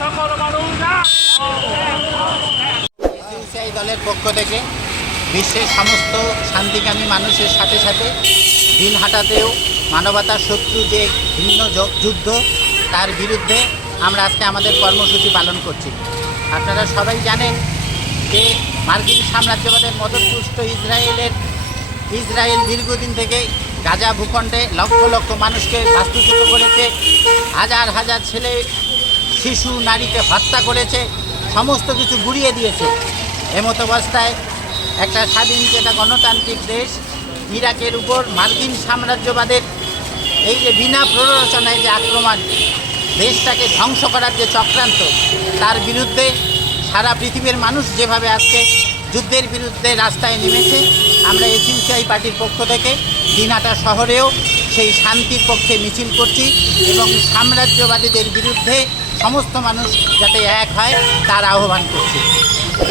সকল মানুষ দলের পক্ষ থেকে বিশ্বের সমস্ত শান্তিকামী মানুষের সাথে সাথে দিন হাঁটাতেও মানবতার শত্রু যে ভিন্ন যুদ্ধ, তার বিরুদ্ধে আমরা আজকে আমাদের কর্মসূচি পালন করছি। আপনারা সবাই জানেন যে মার্কিন সাম্রাজ্যবাদের মদতপুষ্ট ইসরায়েলের, ইসরায়েল দীর্ঘদিন থেকে গাজা ভূখণ্ডে লক্ষ লক্ষ মানুষকে বাস্তুচ্যুত করেছে, হাজার হাজার ছেলে, শিশু, নারীকে হত্যা করেছে, সমস্ত কিছু গুড়িয়ে দিয়েছে। এমত অবস্থায় একটা স্বাধীন যেটা গণতান্ত্রিক দেশ, ইরাকের উপর মার্কিন সাম্রাজ্যবাদের এই যে বিনা প্ররোচনায় যে আক্রমণ, দেশটাকে ধ্বংস করার যে চক্রান্ত, তার বিরুদ্ধে সারা পৃথিবীর মানুষ যেভাবে আজকে যুদ্ধের বিরুদ্ধে রাস্তায় নেমেছে, আমরা এসইউসিআই পার্টির পক্ষ থেকে দিনাটা শহরেও সেই শান্তির পক্ষে মিছিল করছি এবং সাম্রাজ্যবাদীদের বিরুদ্ধে সমস্ত মানুষ যাতে এক হয় তার আহ্বান করছি।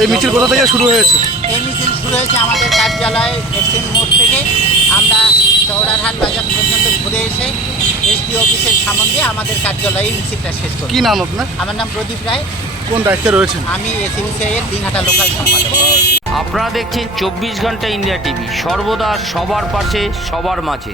এই মিছিল কোথা থেকে শুরু হয়েছে? এই মিছিল শুরু হয়েছে আমাদের কার্যালয় এক্সচেঞ্জ মোড় থেকে। আমরা চৌড়ারহাট বাজার পর্যন্ত ঘুরে এসে এসডি অফিসের সামনে দিয়ে আমাদের কার্যালয়ে এই মিছিলটা শেষ করি। কি নাম আপনার? আমার নাম প্রদীপ রায়। কোন দায়িত্বে রয়েছেন? আমি এসইউসিআই এর দিনহাটা লোকাল সম্পাদক। আপনারা দেখছেন চব্বিশ ঘণ্টা ইন্ডিয়া টিভি সর্বদা সবার পাশে সবার মাঝে।